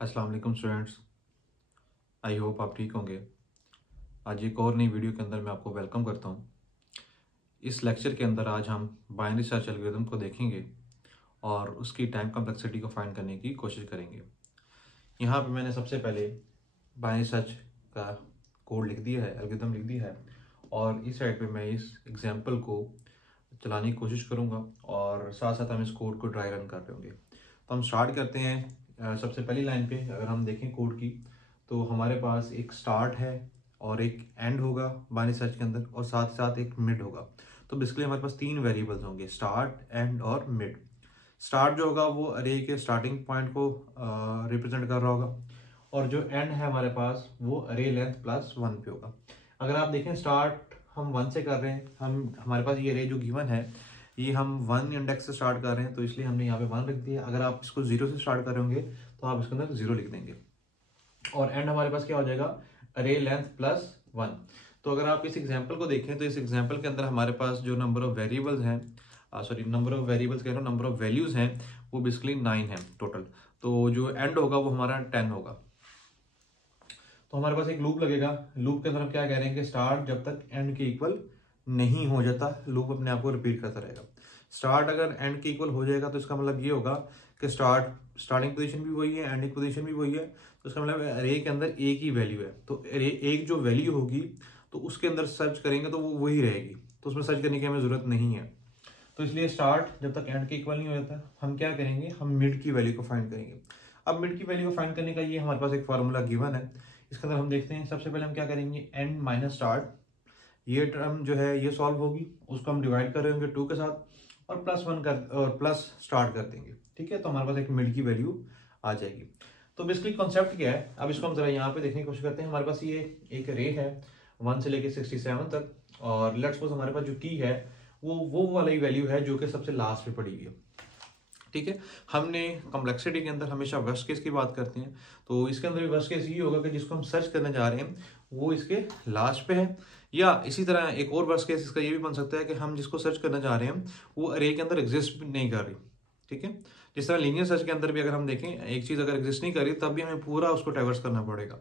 अस्सलाम वालेकुम students. I hope आप ठीक होंगे। आज एक और नई वीडियो के अंदर मैं आपको वेलकम करता हूँ। इस लेक्चर के अंदर आज हम बाइनरी सर्च एल्गोरिथम को देखेंगे और उसकी टाइम कॉम्प्लेक्सिटी को फाइंड करने की कोशिश करेंगे। यहाँ पे मैंने सबसे पहले बाइनरी सर्च का कोड लिख दिया है, एल्गोरिथम लिख दिया है, और इस साइड पे मैं इस एग्जाम्पल को चलाने की कोशिश करूँगा और साथ साथ हम इस कोड को ड्राई रन कर रहे होंगे। तो हम स्टार्ट करते हैं। सबसे पहली लाइन पे अगर हम देखें कोड की, तो हमारे पास एक स्टार्ट है और एक एंड होगा बाइनरी सर्च के अंदर, और साथ साथ एक मिड होगा। तो बेसिकली हमारे पास तीन वेरिएबल्स होंगे, स्टार्ट, एंड और मिड। स्टार्ट जो होगा वो अरे के स्टार्टिंग पॉइंट को रिप्रेजेंट कर रहा होगा, और जो एंड है हमारे पास वो अरे लेंथ +1 पे होगा। अगर आप देखें स्टार्ट हम 1 से कर रहे हैं, हमारे पास ये अरे जो गिवन है ये हम 1 इंडेक्स से स्टार्ट कर रहे हैं, तो इसलिए हमने यहाँ पे 1 लिख दिया। अगर आप इसको 0 से स्टार्ट कर रहे होंगे तो आप इसके अंदर 0 लिख देंगे, और एंड हमारे पास क्या हो जाएगा, अरे लेंथ +1। तो अगर आप इस एग्जांपल को देखें तो इस एग्जांपल के अंदर हमारे पास जो नंबर ऑफ वेरिएबल्स हैं, नंबर ऑफ वेरिएबल्स कह रहा हूँ, नंबर ऑफ वैल्यूज हैं, वो बेसिकली 9 है टोटल। तो जो एंड होगा वो हमारा 10 होगा। तो हमारे पास एक लूप लगेगा। लूप के अंदर हम क्या कह रहे हैं कि स्टार्ट जब तक एंड के इक्वल नहीं हो जाता, लूप अपने आप को रिपीट करता रहेगा। स्टार्ट अगर एंड के इक्वल हो जाएगा तो इसका मतलब ये होगा कि स्टार्टिंग पोजीशन भी वही है, एंडिंग पोजीशन भी वही है। तो इसका मतलब अरे के अंदर एक ही वैल्यू है, तो अरे एक जो वैल्यू होगी तो उसके अंदर सर्च करेंगे तो वो वही रहेगी, तो उसमें सर्च करने की हमें जरूरत नहीं है। तो इसलिए स्टार्ट जब तक एंड के इक्वल नहीं हो जाता, हम क्या करेंगे, हम मिड की वैल्यू को फाइंड करेंगे। अब मिड की वैल्यू को फाइंड करने का ये हमारे पास एक फार्मूला गिवन है। इसके अंदर हम देखते हैं, सबसे पहले हम क्या करेंगे, एंड माइनस स्टार्ट, ये टर्म जो है ये सॉल्व होगी, उसको हम डिवाइड कर रहे होंगे 2 के साथ, और +1 कर और प्लस स्टार्ट कर देंगे। ठीक है, तो हमारे पास एक मिड की वैल्यू आ जाएगी। तो बेसिकली कॉन्सेप्ट क्या है, अब इसको हम जरा यहाँ पे देखने की कोशिश करते हैं। हमारे पास ये एक रे है 1 से लेके 67 तक, और लेट्स सपोज हमारे पास जो की है वो वाली वैल्यू है जो कि सबसे लास्ट पे पड़ी हुई है। ठीक है, हमने कॉम्प्लेक्सिटी के अंदर हमेशा वर्स्ट केस की बात करते हैं, तो इसके अंदर भी वर्स्ट केस ये होगा कि जिसको हम सर्च करने जा रहे हैं वो इसके लास्ट पे है। या इसी तरह एक और वर्स्ट केस इसका ये भी बन सकता है कि हम जिसको सर्च करने जा रहे हैं वो अरे के अंदर एग्जिस्ट नहीं कर रही। ठीक है, जिस तरह लीनियर सर्च के अंदर भी अगर हम देखें एक चीज अगर एग्जिस्ट नहीं कर रही तब भी हमें पूरा उसको ट्रैवर्स करना पड़ेगा।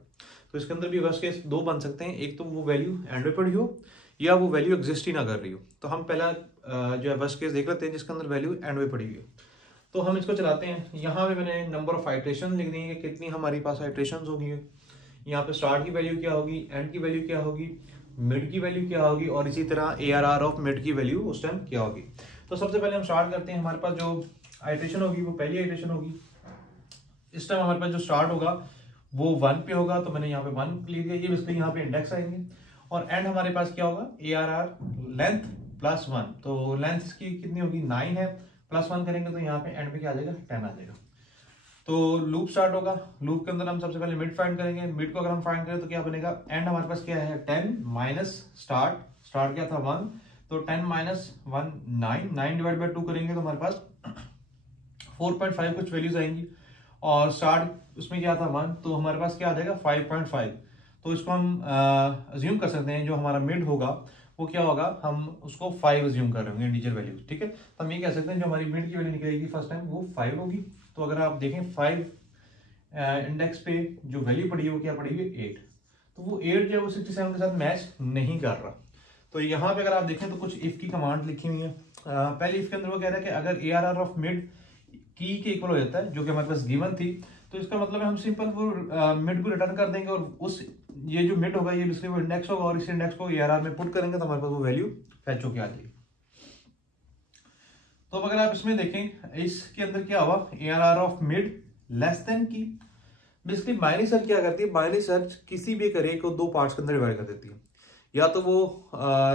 तो इसके अंदर भी वर्स्ट केस दो बन सकते हैं, एक तो वो वैल्यू एंड पे पड़ी हो या वो वैल्यू एग्जिस्ट ही ना कर रही हो। तो हम पहला जो है वर्स्ट केस देख लेते हैं जिसके अंदर वैल्यू एंड पे पड़ी हुई है। तो हम इसको चलाते हैं। यहाँ पे मैंने नंबर ऑफ आइट्रेशन लिख दी है, कितनी हमारी पास आइट्रेशन होगी। यहाँ पे स्टार्ट की वैल्यू क्या होगी, एंड की वैल्यू क्या होगी, मिड की वैल्यू क्या होगी, और इसी तरह ARR ऑफ मिड की वैल्यू उस टाइम क्या होगी। तो सबसे पहले हम स्टार्ट करते हैं। हमारे पास जो आइट्रेशन होगी वो पहली आइट्रेशन होगी। इस टाइम हमारे पास जो स्टार्ट होगा वो 1 पे होगा, तो मैंने यहाँ पे 1 लिख दिया, ये बेसिकली यहाँ पे इंडेक्स आएंगे। और एंड हमारे पास क्या होगा, ARR लेंथ +1, तो लेंथ इसकी कितनी होगी, 9 है, +1 करेंगे तो यहाँ पे एंड पे क्या आ जाएगा, 10 आ जाएगा। तो लूप स्टार्ट होगा। लूप के अंदर हम सबसे पहले मिड फाइंड करेंगे। मिड को अगर हम फाइंड करें तो क्या बनेगा, एंड हमारे पास क्या है 10 माइनस स्टार्ट क्या था 1, तो 10 माइनस 1 9 डिवाइड बाई 2 करेंगे तो हमारे पास 4.5 कुछ वैल्यूज आएंगी, और स्टार्ट उसमें क्या था 1, तो हमारे पास क्या आ जाएगा 5.5। तो इसको हम अज्यूम कर सकते हैं जो हमारा मिड होगा वो क्या होगा, हम उसको 5 अज्यूम कर रहे होंगे इंटीजर वैल्यू। ठीक है, तो हम ये कह सकते हैं जो हमारी मिड की वैल्यू निकलेगी फर्स्ट टाइम वो 5 होगी। तो अगर आप देखें 5 इंडेक्स पे जो वैल्यू पड़ी है वो क्या पड़ी है 8, तो वो 8 जो है वो 67 के साथ मैच नहीं कर रहा। तो यहाँ पे अगर आप देखें तो कुछ इफ की कमांड लिखी हुई है। पहले इफ के अंदर वो कह रहा है कि अगर ARR ऑफ मिड की के इक्वल हो जाता है, जो कि हमारे पास गिवन थी, तो इसका मतलब है हम सिंपल वो मिड को रिटर्न कर देंगे, और उस ये जो मिड होगा ये बेसिकली वो इंडेक्स होगा, और इस इंडेक्स को ARR में पुट करेंगे तो हमारे पास वो वैल्यू फैच होके आ जाएगी। तो अगर आप इसमें देखें इसके अंदर क्या हुआ, ARR of mid less than की। बेसिकली बाइनरी सर्च क्या करती है, बाइनरी सर्च किसी भी अरे को दो पार्ट्स के अंदर डिवाइड कर देती है, या तो वो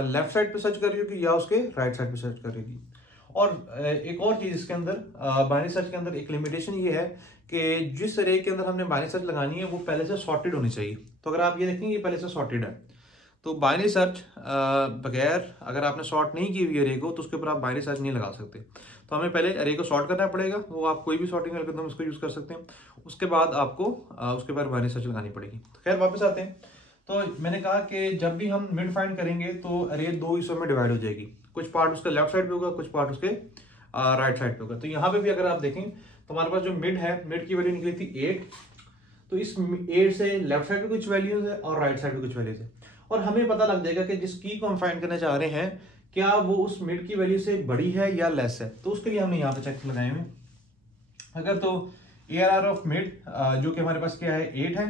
लेफ्ट साइड पे सर्च कर रही होगी या उसके राइट साइड पे सर्च करेगी। और एक और चीज इसके अंदर बाइनरी सर्च के अंदर एक लिमिटेशन ये है कि जिस अरे के अंदर हमने बाइनरी सर्च लगानी है वो पहले से सॉर्टेड होनी चाहिए। तो अगर आप ये देखेंगे ये पहले से सॉर्टेड है, तो बाइनरी सर्च बगैर अगर आपने सॉर्ट नहीं की हुई अरे को तो उसके ऊपर आप बाइनरी सर्च नहीं लगा सकते। तो हमें पहले अरे को सॉर्ट करना पड़ेगा, वो आप कोई भी सॉर्टिंग एल्गोरिथम उसको यूज कर सकते हैं, उसके बाद आपको उसके ऊपर बाइनरी सर्च लगानी पड़ेगी। तो खैर वापस आते हैं। तो मैंने कहा कि जब भी हम मिड फाइंड करेंगे तो अरे दो हिस्सों में डिवाइड हो जाएगी, कुछ पार्ट उसके लेफ्ट साइड पे होगा, कुछ पार्ट उसके राइट साइड पे होगा। तो यहाँ पे भी अगर आप देखें तो हमारे पास जो मिड है, मिड की वैल्यू निकली थी 8, तो इस 8 से लेफ्ट साइड पे कुछ वैल्यूज है और राइट साइड पे कुछ वैल्यूज है, और हमें पता लग जाएगा कि जिस की को हम फाइंड करना चाह रहे हैं क्या वो उस मिड की वैल्यू से बड़ी है या लेस है। तो उसके लिए हमने यहाँ पे चेक लगाए हुए, अगर तो ARR ऑफ मिड जो कि हमारे पास क्या है 8 है,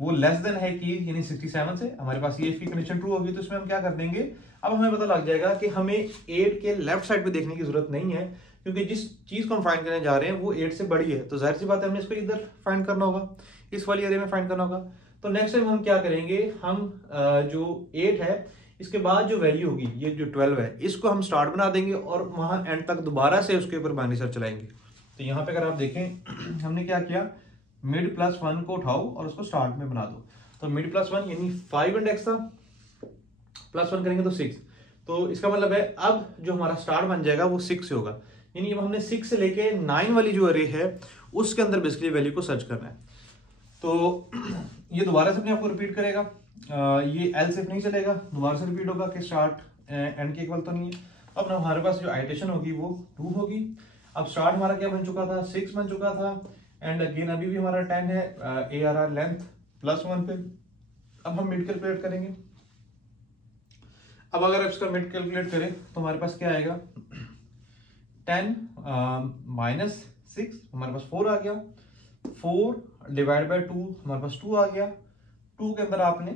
वो लेस देन है की यानी 67 से, हमारे पास ये की कंडीशन ट्रू होगी, तो इसमें हम क्या कर देंगे, अब हमें पता लग जाएगा कि हमें 8 के लेफ्ट साइड पे देखने की जरूरत नहीं है, क्योंकि जिस चीज को हम फाइंड करने जा रहे हैं वो 8 से बड़ी है, तो जाहिर सी बात है हमने इसको इधर फाइंड करना होगा, इस वाली एरिया में फाइंड करना होगा। तो नेक्स्ट टाइम हम क्या करेंगे, हम जो 8 है इसके बाद जो वैल्यू होगी ये जो 12 है इसको हम स्टार्ट बना देंगे और वहां एंड तक दोबारा से उसके ऊपर बाइनरी सर्च चलाएंगे। तो यहाँ पे अगर आप देखें हमने क्या किया, मिड प्लस 1 को उठाओ और उसको स्टार्ट में बना दो, तो मिड प्लस 1 यानी 5 इंडेक्स था, प्लस 1 करेंगे तो 6, तो इसका मतलब है अब जो हमारा स्टार्ट बन जाएगा वो 6 से होगा, यानी अब हमने 6 से लेके 9 वाली जो अरे है उसके अंदर बेसिकली वैल्यू को सर्च करना है। तो ये दोबारा से अपने आप को रिपीट करेगा, ये एल सिर्फ नहीं चलेगा, दोबारा से रिपीट होगा कि स्टार्ट एंड के इक्वल तो नहीं है। अब हमारे पास जो आइटेशन होगी वो 2 होगी। अब स्टार्ट हमारा क्या बन चुका था, 6 बन चुका था, एंड अगेन अभी भी हमारा 10 है, ARR लेंथ प्लस 1 पे। अब हम मिड कैलकुलेट करेंगे, अब अगर इसका मिड कैलकुलेट करें तो हमारे पास क्या आएगा, 10 माइनस 6 हमारे पास 4 आ गया, 4 डिवाइड बाय 2 हमारे पास 2 आ गया, 2 के अंदर आपने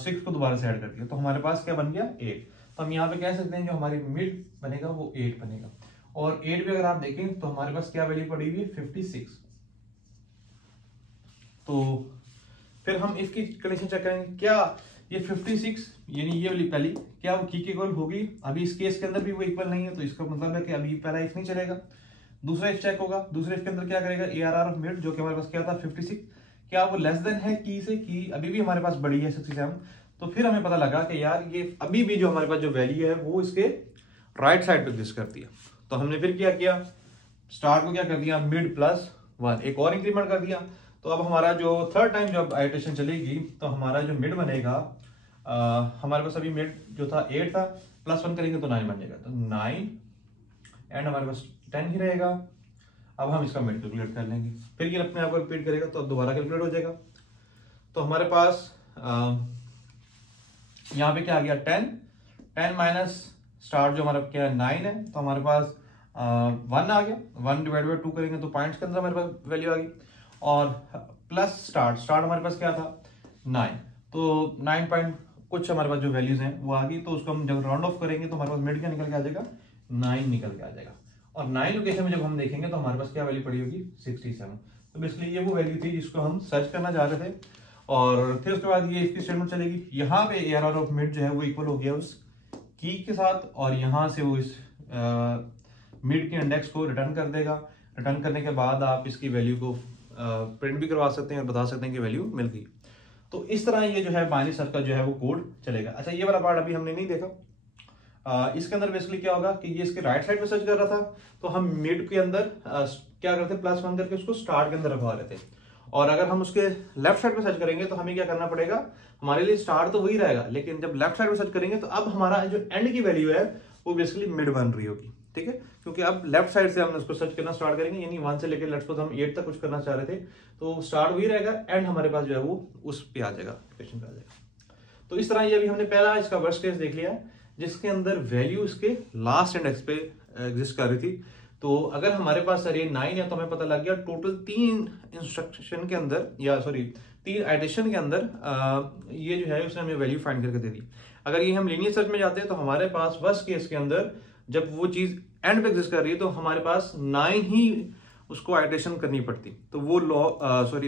6 को दोबारा से ऐड कर दिया, तो हमारे पास क्या बन गया 8। तो हम यहाँ पे कह सकते हैं जो हमारी मिड बनेगा वो 8 बनेगा, और 8 भी अगर आप देखें तो हमारे पास क्या वैल्यू पड़ी हुई है 56। तो फिर हम इसकी कंडीशन चेक करेंगे, क्या ये 56 यानी ये वाली पहली क्या वो की के इक्वल होगी, अभी इस केस के अंदर भी वो इक्वल नहीं है, तो इसका मतलब है कि अभी पहला इफ नहीं चलेगा, दूसरा इफ चेक होगा, दूसरे इफ के अंदर क्या करेगा, ARR ऑफ मिड जो कि हमारे पास क्या था 56, क्या वो लेस देन है की से, की अभी भी हमारे पास बड़ी है 67, तो फिर हमें पता लगा कि यार ये अभी भी जो हमारे पास जो वैल्यू है वो इसके राइट साइड पे एग्जिस्ट करती है। तो हमने फिर क्या किया, स्टार्ट को क्या कर दिया मिड प्लस 1, एक और इंक्रीमेंट कर दिया, तो अब हमारा जो थर्ड टाइम जब आइटरेशन चलेगी तो हमारा जो मिड बनेगा, हमारे पास अभी मिड जो था 8 था, प्लस 1 करेंगे तो 9 बन जाएगा, तो 9 एंड हमारे पास 10 ही रहेगा। अब हम इसका मिड कैलकुलेट कर लेंगे, फिर ये अपने आप को रिपीट करेगा तो अब दोबारा कैलकुलेट हो जाएगा। तो हमारे पास यहाँ पे क्या आ गया 10 माइनस स्टार्ट जो हमारा क्या 9 है, तो हमारे पास 1 आ गया, 1 डिवाइड बाई 2 करेंगे तो पॉइंट्स के अंदर हमारे पास वैल्यू आ गई, और प्लस स्टार्ट हमारे पास क्या था 9, तो 9 पॉइंट कुछ हमारे पास जो वैल्यूज हैं वो आ गई, तो उसको हम जब राउंड ऑफ करेंगे तो हमारे पास मिड क्या निकल के आ जाएगा 9 निकल के आ जाएगा, और 9 लोकेशन में जब हम देखेंगे तो हमारे पास क्या वैल्यू पड़ी होगी 67। तो बेसिकली ये वो वैल्यू थी जिसको हम सर्च करना चाह रहे थे, और फिर उसके बाद ये इसकी स्टेटमेंट चलेगी, यहाँ पे ARR ऑफ मिड जो है वो इक्वल हो गया उस की के साथ, और यहाँ से वो इस मिड के इंडेक्स को रिटर्न कर देगा। रिटर्न करने के बाद आप इसकी वैल्यू को प्रिंट भी करवा सकते हैं और बता सकते हैं कि वैल्यू मिल गई। तो इस तरह ये जो है बाइनरी सर्च का जो है वो कोड चलेगा। अच्छा, ये वाला पार्ट अभी हमने नहीं देखा। इसके अंदर बेसिकली क्या होगा कि ये इसके राइट साइड पे सर्च कर रहा था, तो हम मिड के अंदर क्या करते प्लस 1 करके उसको स्टार्ट के अंदर रखवा रहे थे, और अगर हम उसके लेफ्ट साइड पे सर्च करेंगे तो हमें क्या करना पड़ेगा, हमारे लिए स्टार्ट तो वही रहेगा, लेकिन जब लेफ्ट साइड पे सर्च करेंगे तो अब हमारा जो एंड की वैल्यू है वो बेसिकली मिड बन रही होगी। ठीक है, क्योंकि अब लेफ्ट साइड से हम उसको सर्च करना स्टार्ट करेंगे, यानी 1 से लेकर लेट्स सपोज हम 8 तक कुछ करना चाह रहे थे, तो स्टार्ट वही रहेगा, एंड हमारे पास जो है वो उस पे आ जाएगा, लोकेशन पे आ जाएगा। तो इस तरह ये अभी हमने पहला इसका वर्स्ट केस देख लिया, जिसके अंदर वैल्यू इसके लास्ट इंडेक्स पे एग्जिस्ट कर रही थी। तो अगर हमारे पास अरे 9 है तो हमें पता लग गया टोटल 3 इंस्ट्रक्शन के अंदर, या सॉरी 3 एडिशन के अंदर ये जो है उसने हमें वैल्यू फाइंड करके दे दी। अगर ये हम लीनियर सर्च में जाते हैं तो हमारे पास वर्स्ट केस के अंदर जब वो चीज एंड पे एग्जिस्ट कर रही है तो हमारे पास 9 ही उसको आइटरेशन करनी पड़ती, तो वो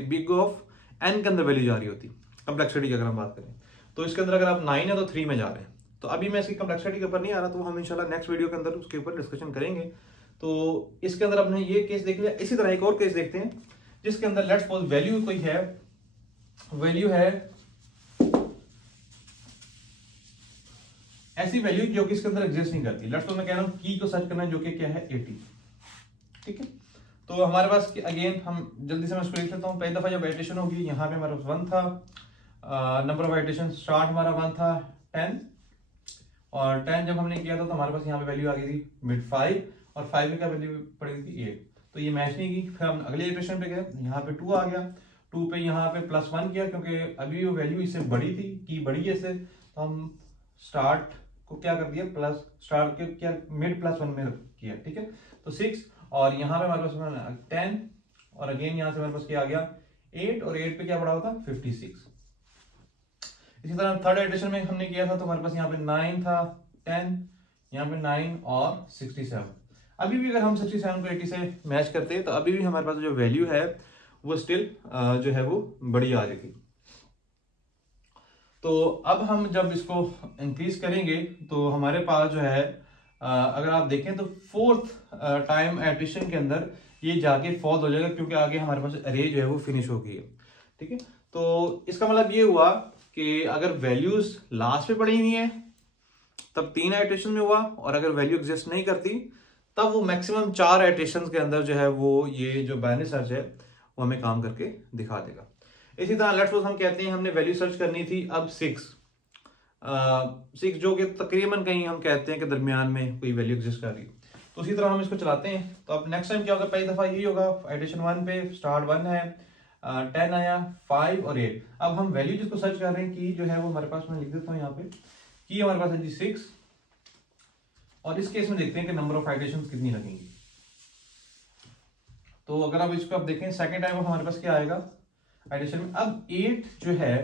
बिग ऑफ एन के अंदर वैल्यू जा रही होती कम्प्लेक्सिटी की अगर हम बात करें। तो इसके अंदर अगर आप 9 है तो 3 में जा रहे हैं। तो अभी मैं इसकी कम्प्लेक्सिटी के ऊपर नहीं आ रहा, तो हम इंशाल्लाह नेक्स्ट वीडियो के अंदर उसके ऊपर डिस्कशन करेंगे। तो इसके अंदर आपने ये केस देख लिया। इसी तरह एक और केस देखते हैं जिसके अंदर लेट्स सपोज वैल्यू कोई है, वैल्यू है ऐसी वैल्यू जो कि इसके अंदर एग्जिस्ट नहीं करती। लेट्स सपोज मैं कह रहा हूं की को सर्च करना है जो कि क्या है 80। ठीक है, तो हमारे पास अगेन हम जल्दी से मैं इसको लिख लेता हूं। पहली दफा जब आइटरेशन होगी यहाँ पे हमारे पास 1 था, नंबर ऑफ आइटरेशन स्टार्ट हमारा 1 था 10, और 10 जब हमने किया था तो हमारे पास यहाँ पे वैल्यू आ गई थी मिड 5, और 5 में क्या वैल्यू पड़ी थी 8। तो ये मैच नहीं की। फिर हम अगले इटरेशन पे गए, यहाँ पे 2 आ गया, 2 पे यहाँ पे +1 किया क्योंकि अभी वो वैल्यू इससे बड़ी थी कि बड़ी है इससे, तो हम स्टार्ट को क्या कर दिया प्लस स्टार्ट के क्या मिड +1 में किया, ठीक है। तो 6 और यहाँ पे हमारे पास 10 और अगेन यहाँ से हमारे पास क्या आ गया 8 और 8 पे क्या पड़ा होता 56। इसी तरह थर्ड एडिशन में हमने किया था तो हमारे पास यहाँ पे 9 था, 10 यहाँ पे 9 और 67। अभी भी अगर हम 67 को 80 से मैच करते हैं तो अभी भी हमारे पास जो वैल्यू है वो स्टिल जो है वो बड़ी आ रही थी। तो अब हम जब इसको इंक्रीज करेंगे तो हमारे पास जो है अगर आप देखें तो फोर्थ टाइम एडिशन के अंदर ये जाके फॉल्स हो जाएगा क्योंकि आगे हमारे पास अरे जो है वो फिनिश हो गई है, ठीक है। तो इसका मतलब ये हुआ कि अगर वैल्यूज लास्ट पे पड़ी हुई है तब 3 आइट्रेशन में हुआ, और अगर वैल्यू एग्जिस्ट नहीं करती तब वो मैक्सिमम 4 आइट्रेशन के अंदर जो है वो ये जो बाइनरी सर्च है वो हमें काम करके दिखा देगा। इसी तरह लेट्स सपोज हम कहते हैं हमने वैल्यू सर्च करनी थी अब 6 जो कि तकरीबन कहीं हम कहते हैं कि दरमियान में कोई वैल्यू एग्जिस्ट कर रही है। तो उसी तरह हम इसको चलाते हैं तो अब नेक्स्ट टाइम क्या होगा, पहली दफा यही होगा एडिशन 1 पे स्टार्ट 1 है, 10 आया, 5 और 8। अब हम वैल्यू जिसको सर्च कर रहे हैं की जो है वो हमारे पास, मैं लिख देता हूँ यहाँ पे की हमारे पास है जी 6, और इस केस में देखते हैं कि नंबर ऑफ आइट्रेशंस कितनी लगेंगी। तो अगर आप इसको अब देखें सेकंड टाइम हमारे पास क्या आएगा एडिशन में, अब 8 जो है,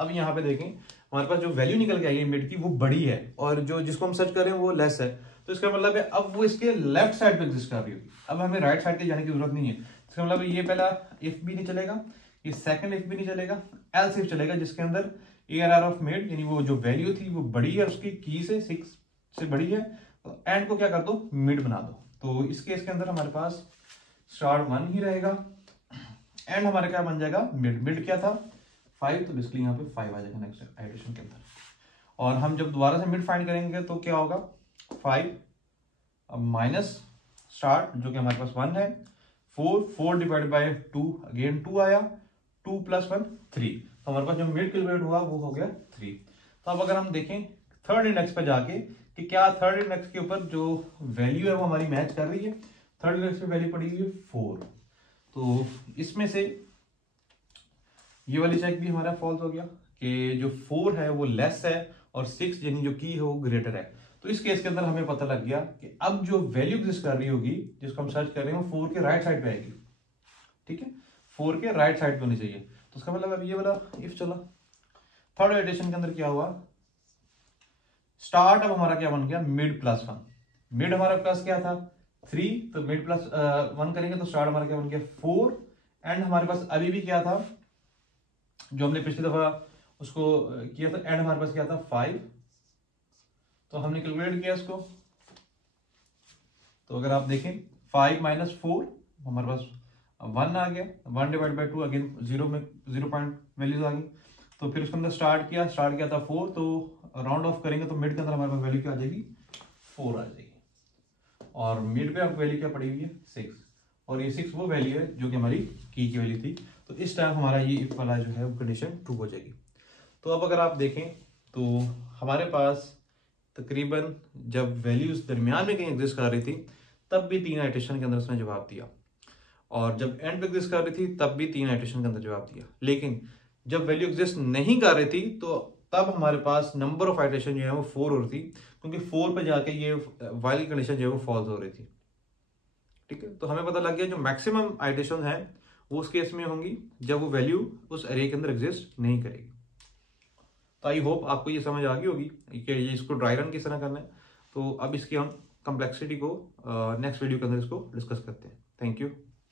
अब यहाँ पे देखें हमारे पास जो वैल्यू निकल के आई है मिड की वो बड़ी है और जो जिसको हम सर्च कर रहे हैं वो लेस है। तो इसका मतलब है अब वो इसके लेफ्ट साइड पे एग्जिस्ट कर रही होगी, अब हमें राइट साइड पे जाने की जरूरत नहीं है। इसका मतलब ये पहला इफ भी नहीं चलेगा, ये सेकंड इफ भी नहीं चलेगा, एल्स इफ चलेगा जिसके अंदर ARR ऑफ मिड यानी वो जो वैल्यू थी वो बड़ी है उसकी की से 6 से बड़ी है, तो एंड को क्या कर दो मिड बना दो। तो इस केस के अंदर हमारे पास स्टार्ट 1 ही रहेगा, एंड हमारा क्या बन जाएगा मिड। मिड क्या था 5, तो बेसिकली यहाँ पे 5 आ जाएगा नेक्स्ट आइट्रेशन के अंदर। और हम जब दोबारा से मिड फाइंड करेंगे तो क्या होगा 5 अब माइनस स्टार्ट जो कि हमारे पास 1 है, 4 डिवाइड बाय 2 अगेन 2 आया, 2 + 1 3, तो हमारे पास जो मिड कैलकुलेट हुआ वो हो गया 3। तो अब अगर हम देखें थर्ड इंडेक्स पे जाके कि क्या थर्ड इंडेक्स के ऊपर जो वैल्यू है वो हमारी मैच कर रही है, थर्ड इंडेक्स पे वैल्यू पड़ी हुई है 4, तो इसमें से ये वाली चेक भी हमारा फॉल्स हो गया कि जो 4 है वो लेस है और 6 यानी जो की है वो ग्रेटर है। तो इस केस के अंदर हमें पता लग गया कि अब जो वैल्यू एग्जिस्ट कर रही होगी जिसको हम सर्च कर रहे हैं वो 4 के राइट साइड पे आएगी, ठीक है, 4 के राइट साइड पे होनी चाहिए। तो उसका मतलब अब ये वाला इफ चला, थर्ड एडिशन के अंदर क्या हुआ स्टार्ट अब हमारा क्या बन गया मिड +1, मिड हमारा प्लस क्या था 3, तो मिड +1 करेंगे तो स्टार्ट हमारा क्या बन गया 4, एंड हमारे पास अभी भी क्या था जो हमने पिछली दफा उसको किया था, एंड हमारे पास क्या था 5, तो हमने कैलकुलेट किया इसको। तो अगर आप देखें 5 - 4 हमारे पास 1 आ गया, 1 डिवाइड बाय 2 अगेन 0 में 0 पॉइंट वैल्यूज आ गई। तो फिर उसके अंदर स्टार्ट किया था 4, तो राउंड ऑफ करेंगे तो मिड के अंदर हमारे पास वैल्यू क्या आ जाएगी 4 आ जाएगी, और मिड पे अब वैल्यू क्या पड़ी हुई है 6, और ये 6 वो वैल्यू है जो कि हमारी की वैल्यू थी। तो इस टाइम हमारा ये इफ वाला जो है वो कंडीशन ट्रू हो जाएगी। तो अब अगर आप देखें तो हमारे पास तकरीबन जब वैल्यूज दरमियान में कहीं एग्जिस्ट कर रही थी तब भी 3 आइट्रेशन के अंदर उसने जवाब दिया, और जब एंड पे एग्जिस्ट कर रही थी तब भी 3 आइट्रेशन के अंदर जवाब दिया। लेकिन जब वैल्यू एग्जिस्ट नहीं कर रही थी तो तब हमारे पास नंबर ऑफ आइट्रेशन जो है वो 4 हो रही थी, क्योंकि 4 पे जाके ये वाइल कंडीशन जो है वो फॉल्स हो रही थी, ठीक है। तो हमें पता लग गया जो मैक्सिमम आइट्रेशन है वो उस केस में होंगी जब वो वैल्यू उस अरे के अंदर एग्जिस्ट नहीं करेगी। तो आई होप आपको ये समझ आ गई होगी कि ये इसको ड्राई रन किस तरह करना है। तो अब इसकी हम कम्प्लेक्सिटी को नेक्स्ट वीडियो के अंदर इसको डिस्कस करते हैं। Thank you.